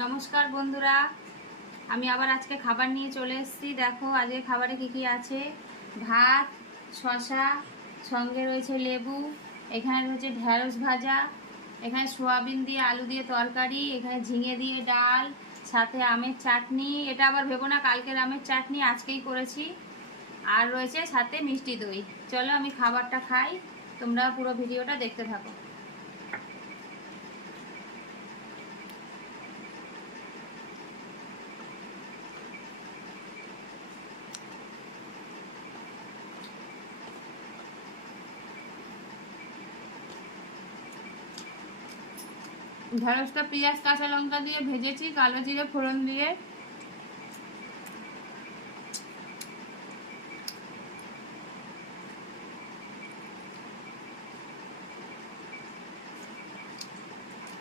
নমস্কার বন্ধুরা, আমি আবার আজকে খাবার নিয়ে চলে এসেছি। দেখো আজকে খাবারে কি কি আছে। ভাত, শসা, সঙ্গে রয়েছে লেবু, এখানে রয়েছে ঢেঁড়স ভাজা, এখানে সোয়াবিন দিয়ে আলু দিয়ে তরকারি, এখানে ঝিঙে দিয়ে ডাল, সাথে আমের চাটনি। এটা আবার ভেবো না কালকের আমের চাটনি, আজকেই করেছি। আর রয়েছে সাথে মিষ্টি দই। চলো আমি খাবারটা খাই, তোমরা পুরো ভিডিওটা দেখতে থাকো। ঢেঁড়সটা পেঁয়াজ কাঁচা লঙ্কা দিয়ে ভেজেছি, কালো জিরে ফোড়ন দিয়ে।